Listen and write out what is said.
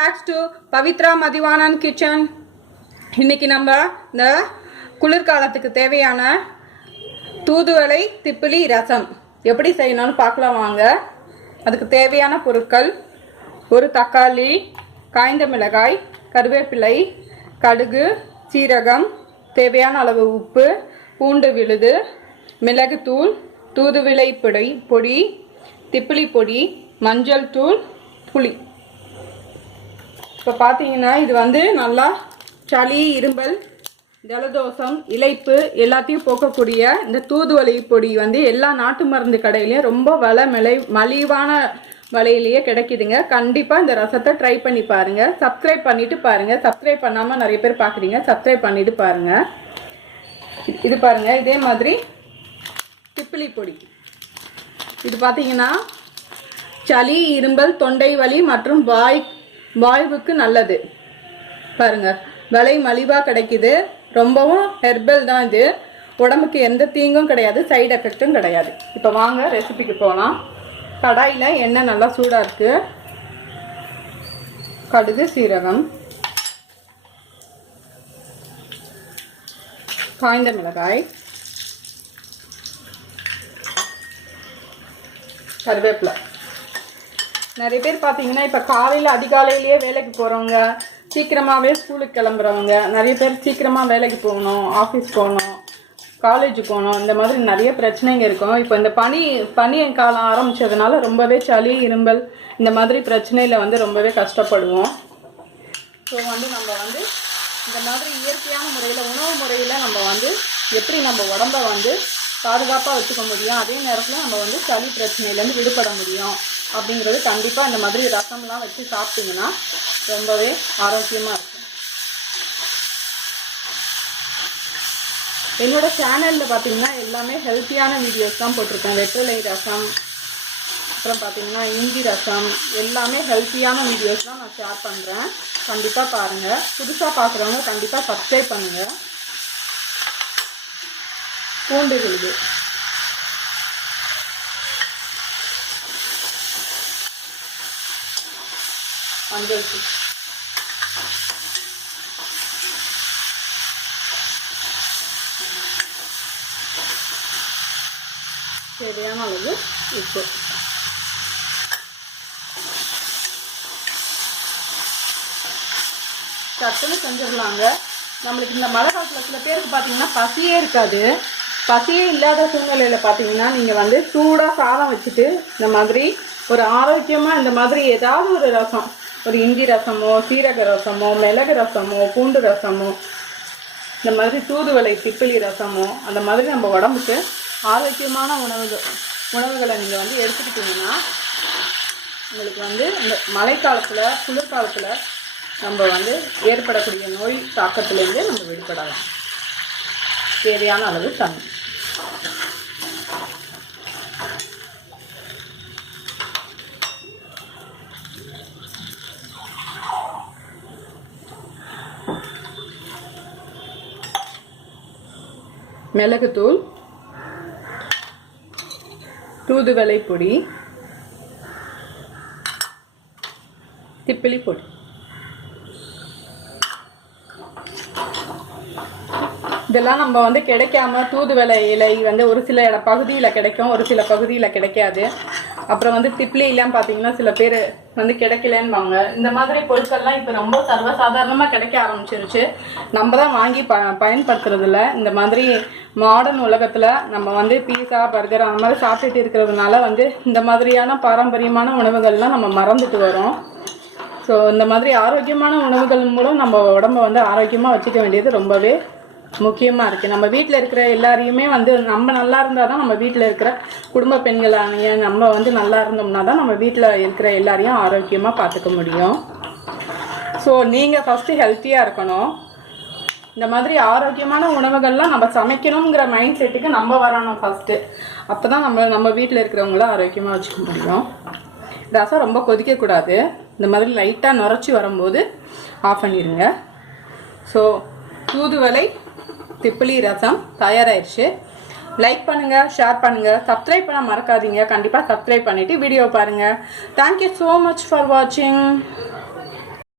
Back to Pavithra Mathivanan kitchen. இன்னைக்கு நம்ம இந்த குளிர்காலத்துக்கு தேவையான தூதுவளை திப்பிலி ரசம் எப்படி செய்யணும்னு பார்க்கலாம் வாங்க. அதுக்கு தேவையான பொருட்கள்: ஒரு தக்காளி, காய்ந்த மிளகாய், கருவேப்பிலை, கடுகு, சீரகம், தேவையான அளவு உப்பு, பூண்டு விழுது, மிளகுத்தூள், தூதுவளை பொடி, திப்பிலி பொடி, மஞ்சள் தூள், புளி. இப்போ பார்த்தீங்கன்னா இது வந்து நல்லா சளி, இரும்பல், ஜலதோஷம், இளைப்பு எல்லாத்தையும் போக்கக்கூடிய இந்த தூதுவளை பொடி வந்து எல்லா நாட்டு மருந்து கடையிலையும் ரொம்ப மலிவான விலையிலேயே கிடைக்குதுங்க. கண்டிப்பாக இந்த ரசத்தை ட்ரை பண்ணி பாருங்கள். சப்ஸ்கிரைப் பண்ணிவிட்டு பாருங்கள். சப்ஸ்கிரைப் பண்ணாமல் நிறைய பேர் பார்க்குறீங்க, சப்ஸ்கிரைப் பண்ணிவிட்டு பாருங்கள். இது பாருங்கள், இதே மாதிரி திப்பிலி பொடி. இது பார்த்தீங்கன்னா சளி, இரும்பல், தொண்டை வலி மற்றும் வாய்வுக்கு நல்லது. பாருங்கள், விலை மலிவாக கிடைக்குது. ரொம்பவும் ஹெர்பல் தான் இது. உடம்புக்கு எந்த தீங்கும் கிடையாது, சைடு எஃபெக்டும் கிடையாது. இப்போ வாங்க ரெசிபிக்கு போகலாம். கடாயில் எண்ணெய் நல்லா சூடாக இருக்குது. கடுகு, சீரகம், காய்ந்த மிளகாய், கருவேப்பிலை. நிறைய பேர் பார்த்தீங்கன்னா இப்போ காலையில் அதிகாலையிலேயே வேலைக்கு போகிறவங்க, சீக்கிரமாகவே ஸ்கூலுக்கு கிளம்புறவங்க, நிறைய பேர் சீக்கிரமாக வேலைக்கு போகணும், ஆஃபீஸ் போகணும், காலேஜுக்கு போகணும், இந்த மாதிரி நிறைய பிரச்சனைங்க இருக்கும். இப்போ இந்த பனி காலம் ஆரம்பித்ததுனால ரொம்பவே சளி, இரும்பல் இந்த மாதிரி பிரச்சனையில் வந்து ரொம்பவே கஷ்டப்படுவோம். ஸோ வந்து நம்ம வந்து இந்த மாதிரி இயற்கையான முறையில், உணவு முறையில் நம்ம வந்து எப்படி நம்ம உடம்பை வந்து பாதுகாப்பாக வச்சுக்க முடியும், அதே நேரத்தில் நம்ம வந்து சளி பிரச்சனையிலேருந்து விடுபட முடியும் அப்படிங்கிறது கண்டிப்பாக இந்த மாதிரி ரசம்லாம் வச்சு சாப்பிட்டிங்கன்னா ரொம்பவே ஆரோக்கியமாக இருக்கும். என்னோடய சேனலில் பார்த்தீங்கன்னா எல்லாமே ஹெல்த்தியான வீடியோஸ் தான் போட்டிருக்கேன். வெற்றிலை ரசம், அப்புறம் பார்த்தீங்கன்னா இஞ்சி ரசம், எல்லாமே ஹெல்த்தியான வீடியோஸ் தான் நான் ஷேர் பண்ணுறேன். கண்டிப்பாக பாருங்கள். புதுசாக பார்க்குறவங்க கண்டிப்பாக சப்ஸ்கிரைப் பண்ணுங்கள். பூண்டு விழுது, மஞ்சள் தூள், தேவையான அளவு உப்பு. சட்டுன்னு செஞ்சிடலாங்க. நம்மளுக்கு இந்த மழை காலத்தில் சில பேருக்கு பார்த்தீங்கன்னா பசியே இருக்காது. பசியே இல்லாத சூழ்நிலையில் பார்த்தீங்கன்னா நீங்கள் வந்து சூடாக சாதம் வச்சுட்டு இந்த மாதிரி ஒரு ஆரோக்கியமாக இந்த மாதிரி ஏதாவது ஒரு ரசம், ஒரு இஞ்சி ரசமோ, சீரக ரசமோ, மிளகு ரசமோ, பூண்டு ரசமோ, இந்த மாதிரி தூதுவளை திப்பிலி ரசமோ, அந்த மாதிரி நம்ம உடம்புக்கு ஆரோக்கியமான உணவுகளை நீங்கள் வந்து எடுத்துக்கிட்டிங்கன்னா உங்களுக்கு வந்து இந்த மழைக்காலத்தில், குளிர்காலத்தில் நம்ம வந்து ஏற்படக்கூடிய நோய் தாக்கத்திலேருந்து நம்ம விடுபடலாம். தேவையான அளவு தண்ணி. மிளகுத்தூள், தூதுவளை பொடி, திப்பிலி பொடி. இதெல்லாம் நம்ம வந்து கிடைக்காம, தூதுவளை இலை வந்து ஒரு சில பகுதியில் கிடைக்கும், ஒரு சில பகுதியில் கிடைக்காது. அப்புறம் வந்து திப்பிலிலாம் பார்த்தீங்கன்னா சில பேர் வந்து கிடைக்கலன்னுவாங்க. இந்த மாதிரி பொருட்கள்லாம் இப்போ ரொம்ப சர்வசாதாரணமாக கிடைக்க ஆரம்பிச்சிருச்சு. நம்ம தான் வாங்கி பயன்படுத்துறதில்ல. இந்த மாதிரி மாடர்ன் உலகத்தில் நம்ம வந்து பீஸா, பர்கர் அந்த மாதிரி சாப்பிட்டுட்டு இருக்கிறதுனால வந்து இந்த மாதிரியான பாரம்பரியமான உணவுகள்லாம் நம்ம மறந்துட்டு வரோம். ஸோ இந்த மாதிரி ஆரோக்கியமான உணவுகள் மூலம் நம்ம உடம்பை வந்து ஆரோக்கியமாக வச்சுக்க வேண்டியது ரொம்பவே முக்கியமாக இருக்குது. நம்ம வீட்டில் இருக்கிற எல்லாரையுமே வந்து நம்ம நல்லா இருந்தால் தான் நம்ம வீட்டில் இருக்கிற குடும்ப பெண்களான நம்ம வந்து நல்லா இருந்தோம்னா தான் நம்ம வீட்டில் இருக்கிற எல்லாரையும் ஆரோக்கியமாக பார்த்துக்க முடியும். ஸோ நீங்கள் ஃபஸ்ட்டு ஹெல்த்தியாக இருக்கணும். இந்த மாதிரி ஆரோக்கியமான உணவுகள்லாம் நம்ம சமைக்கணுங்கிற மைண்ட் செட்டுக்கு நம்ம வரணும் ஃபஸ்ட்டு. அப்போ தான் நம்ம வீட்டில் இருக்கிறவங்கள ஆரோக்கியமாக வச்சுக்க முடியும். ரசம் ரொம்ப கொதிக்கக்கூடாது. இந்த மாதிரி லைட்டாக நுரைச்சி வரும்போது ஆஃப் பண்ணிடுங்க. ஸோ தூதுவளை திப்பிலி ரசம் தயாராகிடுச்சு. லைக் பண்ணுங்கள், ஷேர் பண்ணுங்கள், சப்ஸ்கிரைப் பண்ண மறக்காதீங்க. கண்டிப்பாக சப்ஸ்கிரைப் பண்ணிவிட்டு வீடியோ பாருங்கள். தேங்க்யூ ஸோ மச் ஃபார் வாட்சிங்.